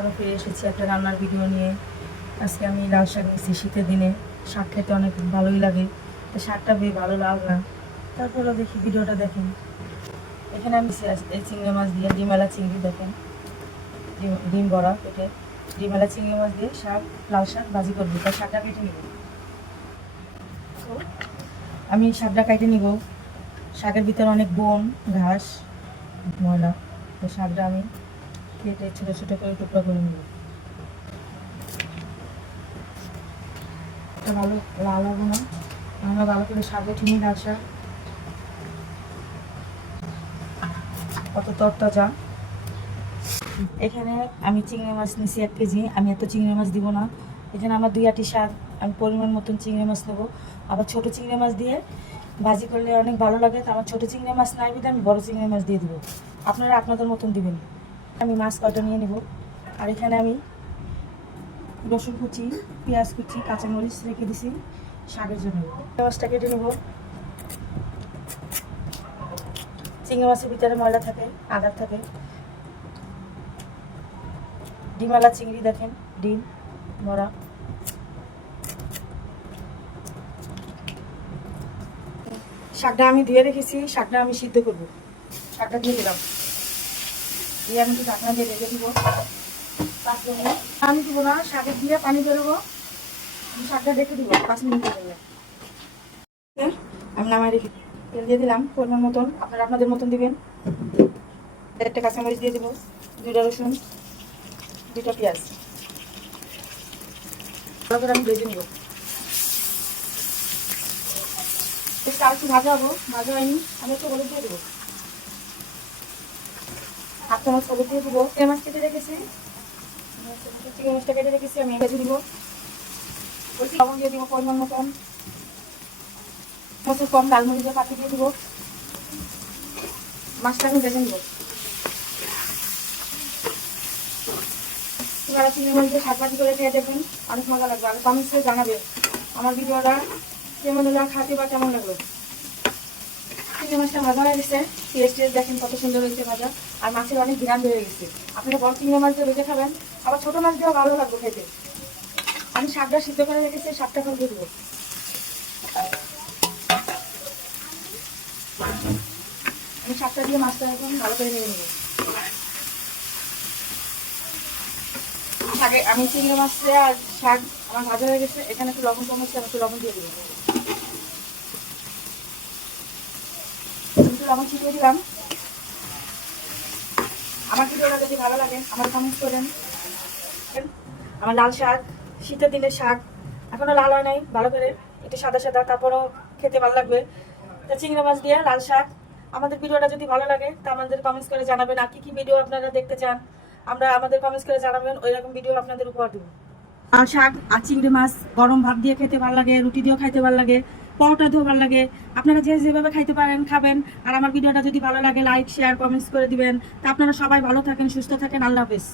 আরও ফিরে এসেছি একটা রান্নার ভিডিও নিয়ে। আজকে আমি লাল শাক নিয়েছি। শীতের দিনে শাক খেতে অনেক ভালোই লাগে, তো শাকটা বেশ ভালো লাল না, তারপরেও দেখি ভিডিওটা দেখেন। এখানে আমি এই চিংড়ি মাছ দিয়ে ডিমেলা চিংড়ি দেখেন, ডিম বড়া কেটে ডিমেলা চিংড়ি মাছ দিয়ে শাক, লাল শাক ভাজি করবো। তাই শাকটা কেটে নিব। আমি শাকটা কেটে নিব। শাকের ভিতরে অনেক বন, ঘাস, ময়লা, তো শাকটা আমি কেটে ছোটো ছোটো করে টুকরা করে নেব। ভালো লাল হবো না, আমরা ভালো করে শাক উঠে নিই। লাল শাক কত তরতাজা। এখানে আমি চিংড়ি মাছ নিছি 1 কেজি। আমি এত চিংড়ি মাছ দিব না। এখানে আমার 2 আটি শাক, আমি পরিমাণ মতন চিংড়ি মাছ নেবো। আবার ছোটো চিংড়ি মাছ দিয়ে ভাজি করলে অনেক ভালো লাগে। তো আমার ছোটো চিংড়ি মাছ নাই বিধে আমি বড় চিংড়ি মাছ দিয়ে দেবো। আপনারা আপনাদের মতন দিবেন। আমি মাছ কয়টা নিয়ে নেব। আর এখানে আমি রসুন কুচি, পেঁয়াজ কুচি, কাঁচামরিচ রেখে দিছি শাকের জন্য। মাছটা কেটে নেব। চিংড়ি মাছের ভিতরে ময়লা থাকে, আগার থাকে। ডিমওয়ালা চিংড়ি দেখেন, ডিম মরা। শাকটা আমি ধুয়ে রেখেছি, শাকটা আমি সিদ্ধ করব। শাকটা দিয়ে দিলাম, দিয়ে আমি একটু ঢাকনা দিয়ে রেখে দিব। আমি দিব না, শাকের দিয়ে পানি বেরোবো। আমি শাকটা রেখে দিব 5 মিনিটের জন্য। আমি নামাই রেখে তেল দিয়ে দিলাম পরিমাণ মতন, আপনারা আপনাদের মতন দিবেন। 1টা কাঁচামরিচ দিয়ে দেবো, 2টা রসুন, 2টা পেঁয়াজ। ভালো করে আমি ভেজে নেব। চাল একটু ভাজা হবো, ভাজা হয়নি। আমি একটু হলুদ দিয়ে দেবো, 1/2 চামচ হলুদ দিয়ে দেবো। চিংড়ি মাছ কেটে রেখেছি, চিংড়ি মাছটা কেটে রেখেছি আমি ভেজে দিব। লবণ দিয়ে দিব পরিমাণ মতন, প্রচুর কম লাল মরিচের পাতি দিয়ে দিব। মাছটা আমি ভেজে নিব। আপনারা চিংড়ি মাছ দিয়ে শাক ভাজি করে খেয়ে দেখবেন, অনেক মজা লাগবে। আর কমেন্টসে জানাবে আমার ভিডিওটা কেমন হলো, খাতে বা কেমন লাগলো। চিংড়ি মাছটা ভাজা হয়ে গেছে, টেস্ট দেখেন কত সুন্দর হয়েছে ভাজা। আর মাছের অনেক ঘ্রাণ বেড়ে গেছে। আপনারা বড় চিংড়ি মাছ দিয়ে ভেজে খাবেন, আবার ছোটো মাছ দিয়েও ভালো লাগবে খেতে। আমি শাকটা সিদ্ধ করে রেখেছি, শাকটা এখন দিয়ে দেবো। আমি শাকটা দিয়ে মাছটা এখন ভালো করে নেড়ে নেব। শাকে আমি চিংড়ি মাছে আর শাক আমার ভাজা হয়ে গেছে। এখানে একটু লবণ কমেছে, আমি একটু লবণ দিয়ে দেবো। একটু লবণ ছিটিয়ে দিলাম। আমার ভিডিওটা যদি ভালো লাগে আমার কমেন্ট করেন। আমার লাল শাক, শীতের দিনের শাক, এখনো লাল হয় নাই, ভালো করে একটু সাদা সাদা, তারপরও খেতে ভালো লাগবে। তো চিংড়ি মাছ দিয়ে লাল শাক। আমাদের ভিডিওটা যদি ভালো লাগে তা আমাদের কমেন্টস করে জানাবেন। আর কি ভিডিও আপনারা দেখতে চান আমাদের কমেন্টস করে জানাবেন, ওই রকম ভিডিও আপনাদের উপহার দেবো। লাল শাক আর চিংড়ি মাছ গরম ভাত দিয়ে খেতে ভালো লাগে, রুটি দিয়েও খাইতে ভালো লাগে, পরোটা দিয়েও ভালো লাগে। আপনারা যেভাবে খাইতে পারেন খাবেন। আর আমার ভিডিওটা যদি ভালো লাগে লাইক, শেয়ার, কমেন্টস করে দিবেন। তা আপনারা সবাই ভালো থাকেন, সুস্থ থাকেন। আল্লাহ হাফেজ।